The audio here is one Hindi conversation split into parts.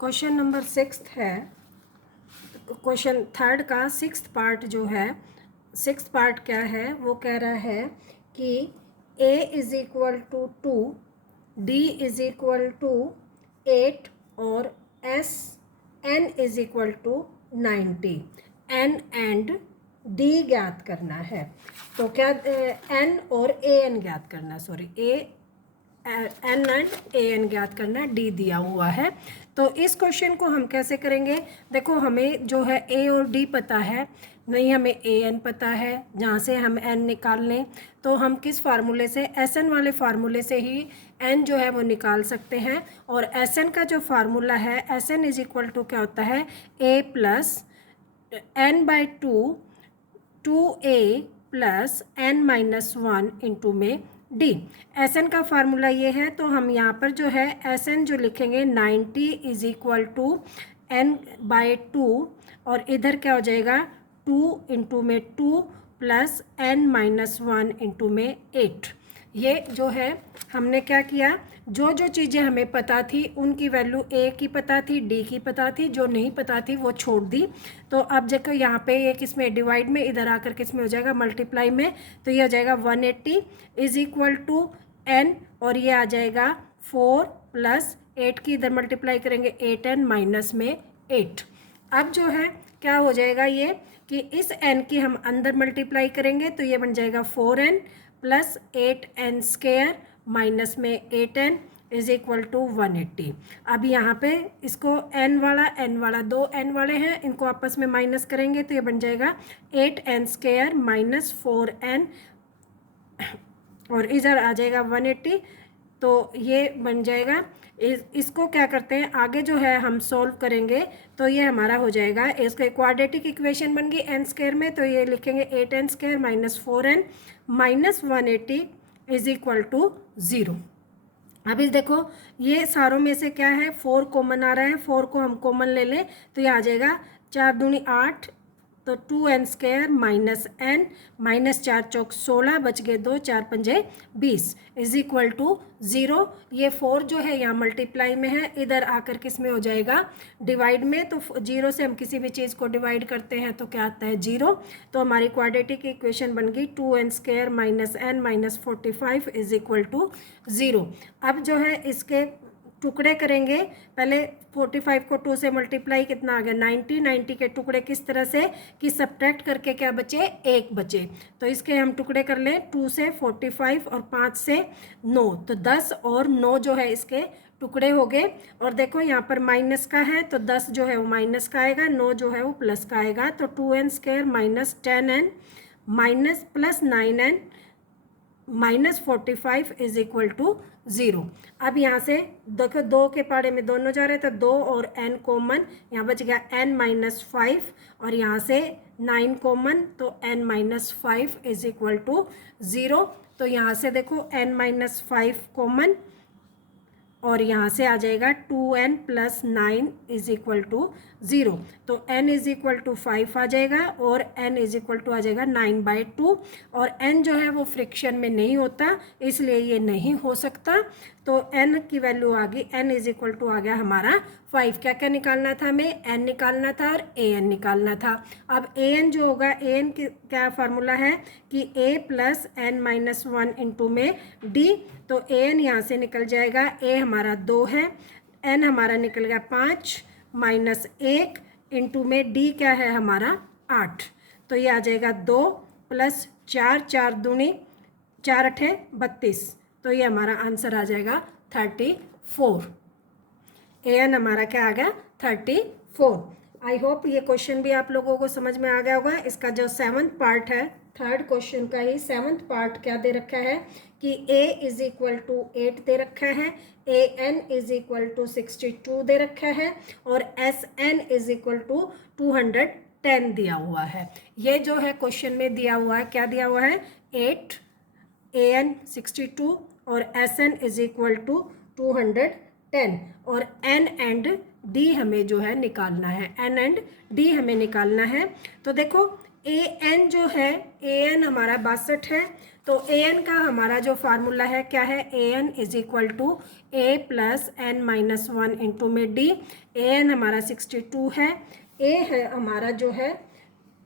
क्वेश्चन नंबर 6 है। क्वेश्चन थर्ड का 6th पार्ट जो है, 6th पार्ट क्या है वो कह रहा है कि a is equal to 2, d is equal to 8 और n is equal to 90। n and d ज्ञात करना है। तो क्या n और an ज्ञात करना, sorry N and A N ज्ञात करना, डी दिया हुआ है। तो इस क्वेश्चन को हम कैसे करेंगे? देखो हमें जो है ए और डी पता है, नहीं हमें ए एन पता है, जहाँ से हम एन निकाल लें तो हम किस फार्मूले से, एस एन वाले फार्मूले से ही एन जो है वो निकाल सकते हैं। और एस एन का जो फार्मूला है, S N is equal to क्या होता है, A plus N by two A plus N minus 1 into में डी। एस एन का फार्मूला ये है, तो हम यहाँ पर जो है एस एन जो लिखेंगे 90 is equal to N by 2 और इधर क्या हो जाएगा 2 इंटू में 2 प्लस एन माइनस 1 इंटू में 8। ये जो है हमने क्या किया, जो जो चीज़ें हमें पता थी उनकी वैल्यू ए की पता थी, डी की पता थी, जो नहीं पता थी वो छोड़ दी। तो अब देखो यहाँ पे ये किस में डिवाइड में, इधर आकर किस में हो जाएगा मल्टीप्लाई में। तो ये हो जाएगा 180 इज इक्वल टू एन और ये आ जाएगा 4 प्लस 8 की इधर मल्टीप्लाई करेंगे 8n माइनस में 8। अब जो है क्या हो जाएगा ये कि इस n की हम अंदर मल्टीप्लाई करेंगे तो ये बन जाएगा 4n plus 8n square minus में 8n इज इक्वल टू 180। अब यहाँ पे इसको n वाला दो n वाले हैं, इनको आपस में माइनस करेंगे तो ये बन जाएगा 8n स्क्वायर माइनस 4n और इधर आ जाएगा 180। तो ये बन जाएगा, इसको क्या करते हैं आगे जो है हम सॉल्व करेंगे तो ये हमारा हो जाएगा, इसका क्वाड्रेटिक इक्वेशन बन गई n स्क्वायर में, तो ये लिखेंगे 8n square minus 4n minus 180 is equal to 0। अभी देखो ये सारों में से क्या है 4 कॉमन आ रहा है, 4 को हम कॉमन ले लें तो ये आ जाएगा 4 दूनी 8, तो 2n square minus n minus 4 चौक 16 बच गए 2, 4 पंजे 20 इज इक्वल टू 0। ये 4 जो है यहाँ मल्टीप्लाई में है, इधर आकर किस में हो जाएगा डिवाइड में। तो 0 से हम किसी भी चीज़ को डिवाइड करते हैं तो क्या आता है 0। तो हमारी क्वाड्रेटिक इक्वेशन बन गई 2n square minus n minus 45 is equal to 0। अब जो है इसके टुकड़े करेंगे, पहले 45 को 2 से मल्टीप्लाई कितना आ गया 90, 90 के टुकड़े किस तरह से कि सब्ट्रैक्ट करके क्या बचे 1 बचे। तो इसके हम टुकड़े कर लें 2 से 45 और 5 से 9, तो 10 और 9 जो है इसके टुकड़े हो गए। और देखो यहाँ पर माइनस का है तो 10 जो है वो माइनस का आएगा, 9 जो है वो प्लस का आएगा। तो 2n square minus 10n minus plus 9n minus 45 is equal to 0। अब यहाँ से देखो 2 के पाड़े में दोनों जा रहे हैं तो 2 और n कॉमन, यहाँ बच गया n माइनस 5 और यहाँ से 9 कॉमन तो n minus 5 is equal to 0। तो यहाँ से देखो n माइनस 5 कॉमन और यहाँ से आ जाएगा 2n plus 9 is equal to 0। तो n इज इक्वल टू 5 आ जाएगा और n इज इक्वल टू आ जाएगा 9/2 और n जो है वो फ्रिक्शन में नहीं होता इसलिए ये नहीं हो सकता। तो n की वैल्यू आ गई, n इज इक्वल टू आ गया हमारा 5। क्या क्या निकालना था हमें, n निकालना था और an निकालना था। अब an जो होगा, an की क्या फार्मूला है कि a plus n minus 1 into में d। तो an यहाँ से निकल जाएगा, a हमारा 2 है, n हमारा निकल गया 5 माइनस 1 इंटू में d क्या है हमारा 8। तो ये आ जाएगा 2 प्लस 4, 4 दूनी 4 अठे 32। तो ये हमारा आंसर आ जाएगा 34। an हमारा क्या आ गया 34। आई होप ये क्वेश्चन भी आप लोगों को समझ में आ गया होगा। इसका जो 7th पार्ट है, थर्ड क्वेश्चन का ही 7th पार्ट क्या दे रखा है कि a इज इक्वल टू 8 दे रखा है, an इज इक्वल टू 62 दे रखा है और sn इज इक्वल टू 210 दिया हुआ है। ये जो है क्वेश्चन में दिया हुआ है, क्या दिया हुआ है 8, an 62 और sn इज इक्वल टू 210 और n एंड d हमें जो है निकालना है, n एंड d हमें निकालना है। तो देखो an जो है an हमारा 62 है तो ए एन का हमारा जो फार्मूला है क्या है, A N is equal to A plus N minus one into में डी। ए एन हमारा 62 है, ए है हमारा जो है,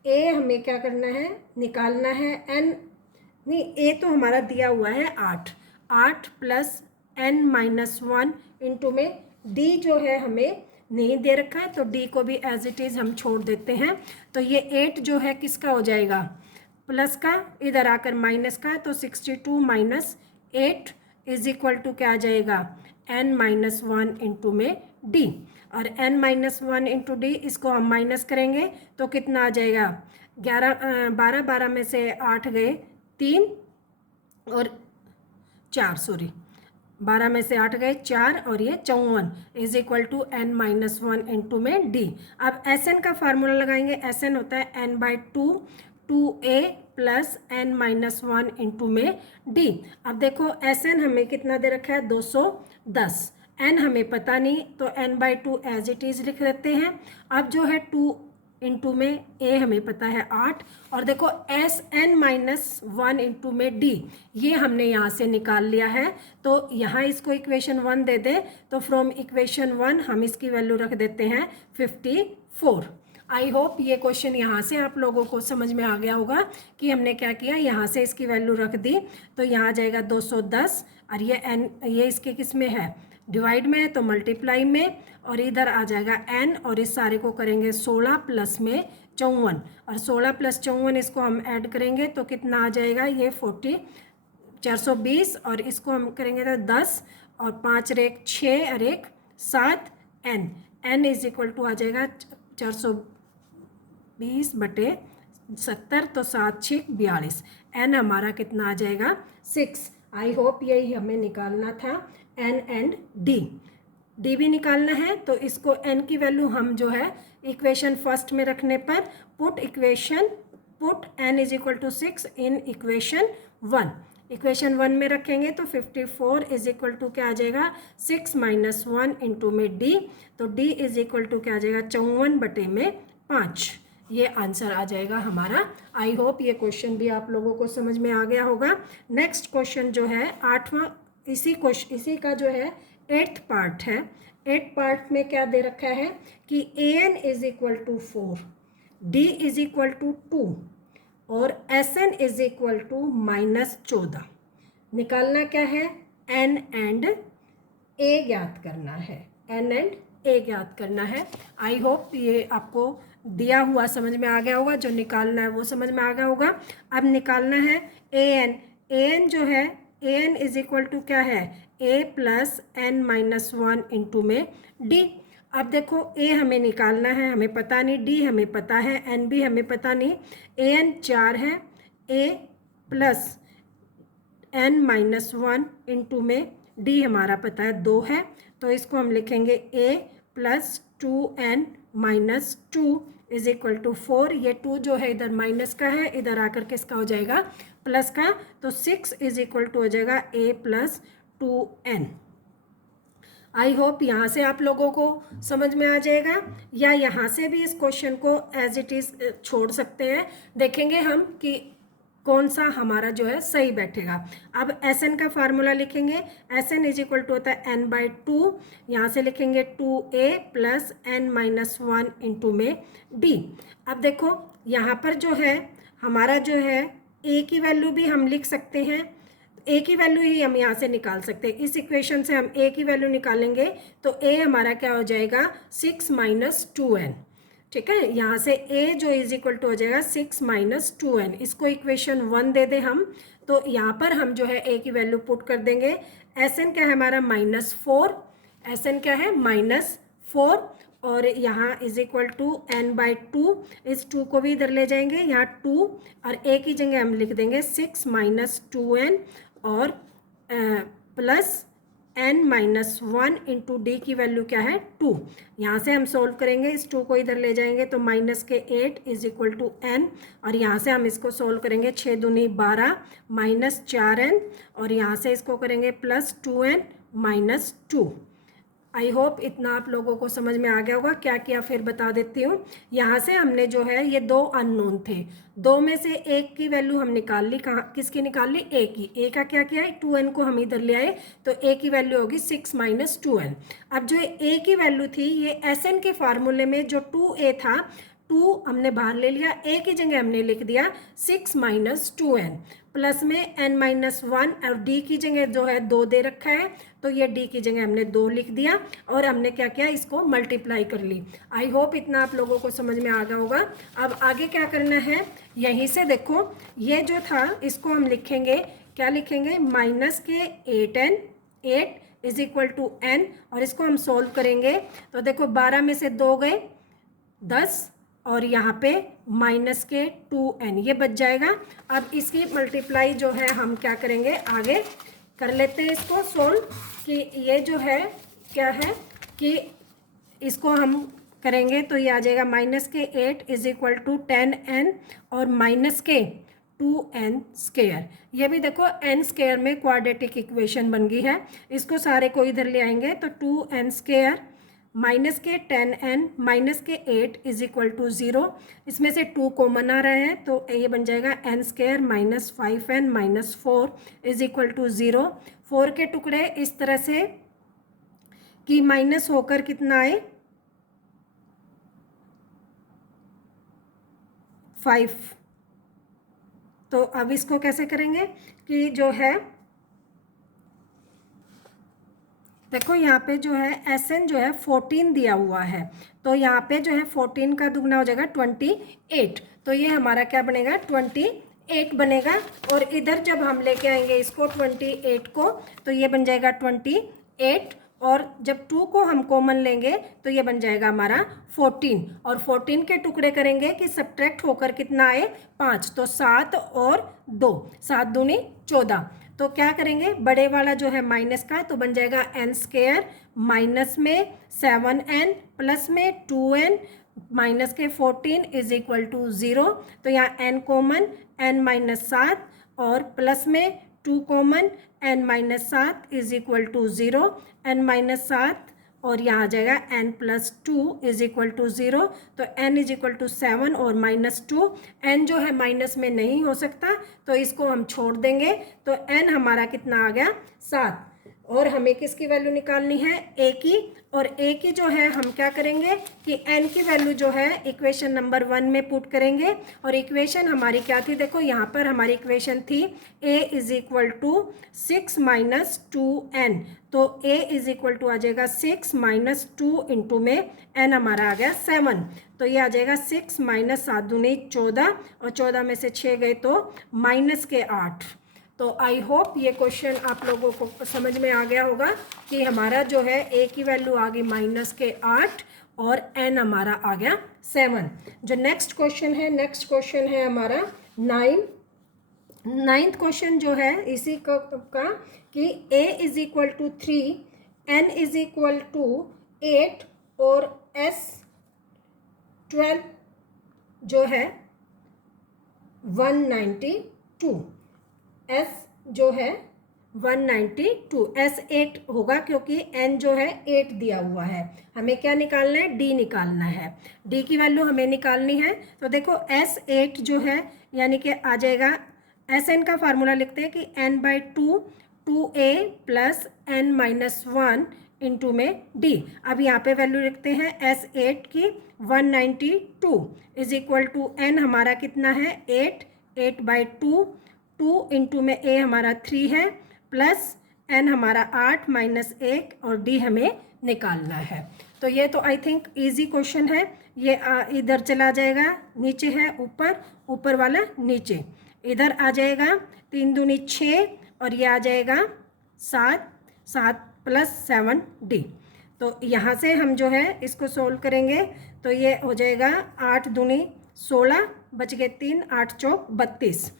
ए हमें क्या करना है, निकालना है, एन नहीं, ए तो हमारा दिया हुआ है 8 plus N minus one into में डी जो है हमें नहीं दे रखा है, तो डी को भी एज इट इज़ हम छोड़ देते हैं। तो ये 8 जो है किसका हो जाएगा, प्लस का, इधर आकर माइनस का, तो 62 माइनस 8 इज इक्वल टू क्या आ जाएगा, एन माइनस वन इंटू में डी। और N minus one into D, इसको हम माइनस करेंगे तो कितना आ जाएगा, 12 में से 8 गए 3 और 4, सॉरी 12 में से 8 गए 4 और ये 54 is equal to N minus one into में डी। अब एस एन का फार्मूला लगाएंगे, एस एन होता है N by two A plus N minus one into में डी। अब देखो एस एन हमें कितना दे रखा है, 210, एन हमें पता नहीं, तो N by two as it is लिख देते हैं। अब जो है 2 इंटू में ए हमें पता है 8, और देखो S N minus one into में डी, ये हमने यहाँ से निकाल लिया है, तो यहाँ इसको इक्वेशन 1 दे दें, तो फ्रॉम इक्वेशन 1 हम इसकी वैल्यू रख देते हैं 54। आई होप ये क्वेश्चन यहाँ से आप लोगों को समझ में आ गया होगा कि हमने क्या किया, यहाँ से इसकी वैल्यू रख दी, तो यहाँ आ जाएगा 210, और ये एन, ये इसके किस में है, डिवाइड में है, तो मल्टीप्लाई में, और इधर आ जाएगा n, और इस सारे को करेंगे 16 प्लस में 54, और 16 प्लस 54 इसको हम ऐड करेंगे तो कितना आ जाएगा, ये 420, और इसको हम करेंगे तो 10 और 5 रेक 6 और 1 7, n इज इक्वल टू आ जाएगा 420 बटे 70, तो 7 6 42, n हमारा कितना आ जाएगा 6। आई होप यही हमें निकालना था, n एंड d भी निकालना है, तो इसको n की वैल्यू हम जो है इक्वेशन फर्स्ट में रखने पर put n is equal to 6 in equation 1 में रखेंगे, तो 54 इज इक्वल टू क्या आ जाएगा, 6 माइनस 1 इंटू में d, तो d इज इक्वल टू क्या आ जाएगा, 54 बटे में 5, ये आंसर आ जाएगा हमारा। आई होप ये क्वेश्चन भी आप लोगों को समझ में आ गया होगा। नेक्स्ट क्वेश्चन जो है 8वां, इसी का जो है 8th पार्ट है। 8th पार्ट में क्या दे रखा है कि A N is equal to 4, D is equal to 2 और S N is equal to -14। निकालना क्या है, एन एंड ए ज्ञात करना है, एन एंड ए ज्ञात करना है। आई होप ये आपको दिया हुआ समझ में आ गया होगा, जो निकालना है वो समझ में आ गया होगा। अब निकालना है ए एन जो है, A N is equal to क्या है, A plus N minus one into में डी। अब देखो ए हमें निकालना है, हमें पता नहीं, डी हमें पता है, एन भी हमें पता नहीं। ए एन 4 है, A plus N minus one into में डी हमारा पता है 2 है, तो इसको हम लिखेंगे A plus 2n minus 2 is equal to 4। ये 2 जो है इधर माइनस का है, इधर आकर के इसका हो जाएगा प्लस का, तो 6 इज इक्वल टू हो जाएगा a plus 2n। I hope यहाँ से आप लोगों को समझ में आ जाएगा, या यहाँ से भी इस क्वेश्चन को एज इट इज़ छोड़ सकते हैं। देखेंगे हम कि कौन सा हमारा जो है सही बैठेगा। अब एस एन का फार्मूला लिखेंगे, S N is equal to होता है n बाई 2, यहाँ से लिखेंगे 2a plus n minus 1 into में d। अब देखो यहाँ पर जो है हमारा जो है a की वैल्यू भी हम लिख सकते हैं, a की वैल्यू ही हम यहाँ से निकाल सकते हैं। इस इक्वेशन से हम a की वैल्यू निकालेंगे तो a हमारा क्या हो जाएगा, 6 माइनस 2n। ठीक है, यहाँ से a जो इज इक्वल टू हो जाएगा 6 माइनस 2n। इसको इक्वेशन 1 दे दें हम, तो यहाँ पर हम जो है a की वैल्यू पुट कर देंगे। एस एन क्या है हमारा -4, एस एन क्या है -4, और यहाँ is equal to n by 2, इस 2 को भी इधर ले जाएंगे, यहाँ 2 और a की जगह हम लिख देंगे 6 माइनस 2n और plus n minus 1 into D की वैल्यू क्या है 2। यहाँ से हम सोल्व करेंगे, इस 2 को इधर ले जाएंगे तो माइनस के 8 इज इक्वल टू n, और यहाँ से हम इसको सोल्व करेंगे 6 दूनी 12 माइनस 4n, और यहाँ से इसको करेंगे plus 2n minus 2। I hope इतना आप लोगों को समझ में आ गया होगा। क्या किया फिर बता देती हूँ। यहाँ से हमने जो है ये दो अननोन थे, दो में से एक की वैल्यू हम निकाल ली। कहाँ किसकी निकाल ली? ए की। ए का क्या किया है? 2n को हम इधर ले आए, तो ए की वैल्यू होगी 6 माइनस 2n। अब जो ए की वैल्यू थी, ये Sn के फार्मूले में जो 2a था, 2 हमने बाहर ले लिया, ए की जगह हमने लिख दिया 6 माइनस 2n, प्लस में n माइनस 1, और डी की जगह जो है 2 दे रखा है, तो ये डी की जगह हमने 2 लिख दिया, और हमने क्या किया? इसको मल्टीप्लाई कर ली। आई होप इतना आप लोगों को समझ में आ गया होगा। अब आगे क्या करना है, यहीं से देखो, ये जो था इसको हम लिखेंगे, क्या लिखेंगे? माइनस के 8n, 8 is equal to n, और इसको हम सोल्व करेंगे तो देखो 12 में से 2 गए 10, और यहाँ पे माइनस के 2n ये बच जाएगा। अब इसकी मल्टीप्लाई जो है हम क्या करेंगे, आगे कर लेते हैं इसको सोल्व, कि ये जो है क्या है कि इसको हम करेंगे तो ये आ जाएगा माइनस के 8 इज इक्वल टू 10n और माइनस के 2n स्क्वायर। ये भी देखो n स्क्वायर में क्वाड्रेटिक इक्वेशन बन गई है। इसको सारे को इधर ले आएंगे तो 2n स्क्वायर माइनस के 10n माइनस के 8 इज इक्वल टू 0। इसमें से 2 कॉमन आ रहा है तो ये बन जाएगा n square minus 5n minus 4 is equal to 0। 4 के टुकड़े इस तरह से कि माइनस होकर कितना आए 5। तो अब इसको कैसे करेंगे कि जो है देखो यहाँ पे जो है Sn जो है 14 दिया हुआ है, तो यहाँ पे जो है 14 का दुगना हो जाएगा 28, तो ये हमारा क्या बनेगा 28 बनेगा। और इधर जब हम लेके आएंगे इसको 28 को तो ये बन जाएगा 28, और जब 2 को हम कॉमन लेंगे तो ये बन जाएगा हमारा 14, और 14 के टुकड़े करेंगे कि सब्ट्रैक्ट होकर कितना आए 5, तो 7 और 2, 7 दूनी 14। तो क्या करेंगे, बड़े वाला जो है माइनस का तो बन जाएगा n स्क्वायर माइनस में 7n प्लस में 2n माइनस के 14 इज इक्वल टू 0। तो यहाँ n कॉमन n माइनस 7 और प्लस में 2 common n minus 7 is equal to 0, n minus 7 और यहाँ आ जाएगा n plus 2 is equal to 0। तो n इज इक्वल टू 7 और माइनस 2, n जो है माइनस में नहीं हो सकता तो इसको हम छोड़ देंगे, तो n हमारा कितना आ गया 7। और हमें किसकी वैल्यू निकालनी है, a की, और a की जो है हम क्या करेंगे कि n की वैल्यू जो है इक्वेशन नंबर 1 में पुट करेंगे। और इक्वेशन हमारी क्या थी, देखो यहाँ पर हमारी इक्वेशन थी a is equal to 6 minus 2n, तो a इज इक्वल टू आ जाएगा 6 माइनस 2 इंटू में n हमारा आ गया 7, तो ये आ जाएगा 6 माइनस 7 दूनी 14, और 14 में से 6 गए तो माइनस के 8। तो आई होप ये क्वेश्चन आप लोगों को समझ में आ गया होगा कि हमारा जो है a की वैल्यू आ गई माइनस के 8 और n हमारा आ गया 7। जो नेक्स्ट क्वेश्चन है हमारा 9th क्वेश्चन जो है इसी का कि a is equal to 3, n is equal to 8 और s 12 जो है 192, s जो है 192, s 8 होगा क्योंकि n जो है 8 दिया हुआ है। हमें क्या निकालना है, d निकालना है, d की वैल्यू हमें निकालनी है। तो देखो s 8 जो है यानी कि आ जाएगा, Sn का फार्मूला लिखते हैं कि n by 2 2a plus n minus 1 into में d। अब यहाँ पे वैल्यू लिखते हैं s 8 की 192 इज इक्वल टू n हमारा कितना है 8 बाई 2 इंटू में a हमारा 3 है प्लस n हमारा 8 माइनस 1 और d हमें निकालना है। तो ये तो आई थिंक इजी क्वेश्चन है। ये इधर चला जाएगा, नीचे है ऊपर वाला नीचे, इधर आ जाएगा 3 दूनी 6 और ये आ जाएगा 7 प्लस 7d। तो यहाँ से हम जो है इसको सोल्व करेंगे तो ये हो जाएगा 8 दूनी 16 बच गए 3, 8 चौक 32,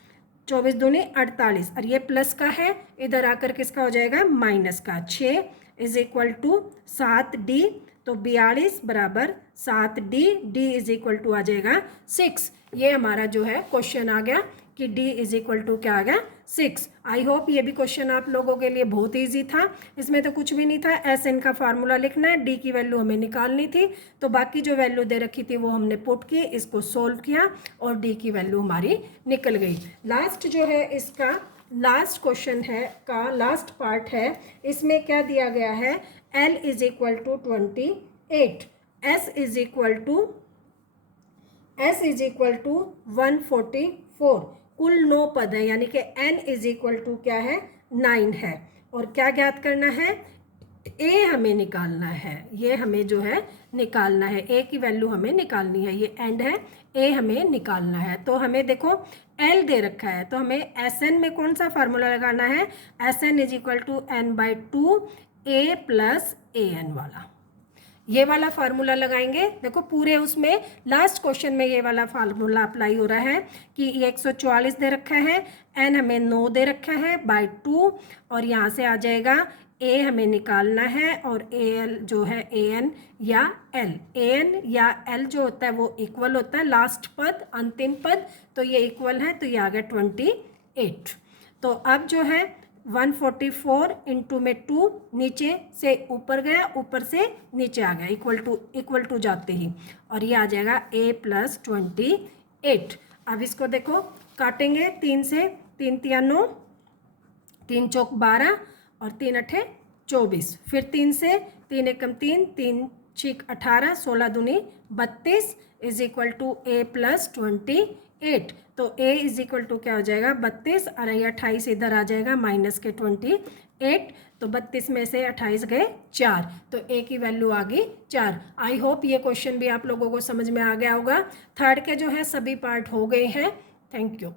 24 दूनी 48, और ये प्लस का है, इधर आकर किसका हो जाएगा माइनस का। 6 इज इक्वल टू 7d, तो 42 बराबर 7d, d is equal to आ जाएगा 6। ये हमारा जो है क्वेश्चन आ गया कि d इज इक्वल टू क्या आ गया 6। आई होप ये भी क्वेश्चन आप लोगों के लिए बहुत ईजी था, इसमें तो कुछ भी नहीं था। एस एन का फार्मूला लिखना है, डी की वैल्यू हमें निकालनी थी, तो बाकी जो वैल्यू दे रखी थी वो हमने पुट की, इसको सोल्व किया और डी की वैल्यू हमारी निकल गई। लास्ट जो है इसका लास्ट क्वेश्चन है का लास्ट पार्ट है, इसमें क्या दिया गया है, L is equal to 28, S is equal to 144, कुल 9 पद है, यानी कि n इज इक्वल टू क्या है 9 है। और क्या ज्ञात करना है, a हमें निकालना है, ये हमें जो है निकालना है, a की वैल्यू हमें निकालनी है, ये एंड है, a हमें निकालना है। तो हमें देखो l दे रखा है, तो हमें Sn में कौन सा फार्मूला लगाना है, Sn is equal to n/2 a plus an वाला, ये वाला फार्मूला लगाएंगे। देखो पूरे उसमें लास्ट क्वेश्चन में ये वाला फार्मूला अप्लाई हो रहा है कि ये 144 दे रखा है, n हमें 9 दे रखा है बाय 2, और यहाँ से आ जाएगा a हमें निकालना है, और al जो है an या l जो होता है वो इक्वल होता है, लास्ट पद अंतिम पद, तो ये इक्वल है, तो ये आ गया 28। तो अब जो है 144 इंटू में 2, नीचे से ऊपर गया, ऊपर से नीचे आ गया, इक्वल टू जाते ही, और ये आ जाएगा a प्लस 28। अब इसको देखो काटेंगे 3 से, 3 तिया 9, 3 चौक 12 और 3 अठे 24, फिर 3 से, 3 एकम 3, 3 छीक 18, 16 दूनी 32 is equal to a plus 28। तो a इज इक्वल टू क्या हो जाएगा 32, और ये 28 इधर आ जाएगा माइनस के 28, तो 32 में से 28 गए 4, तो a की वैल्यू आ गई 4। आई होप ये क्वेश्चन भी आप लोगों को समझ में आ गया होगा। थर्ड के जो है सभी पार्ट हो गए हैं। Thank you.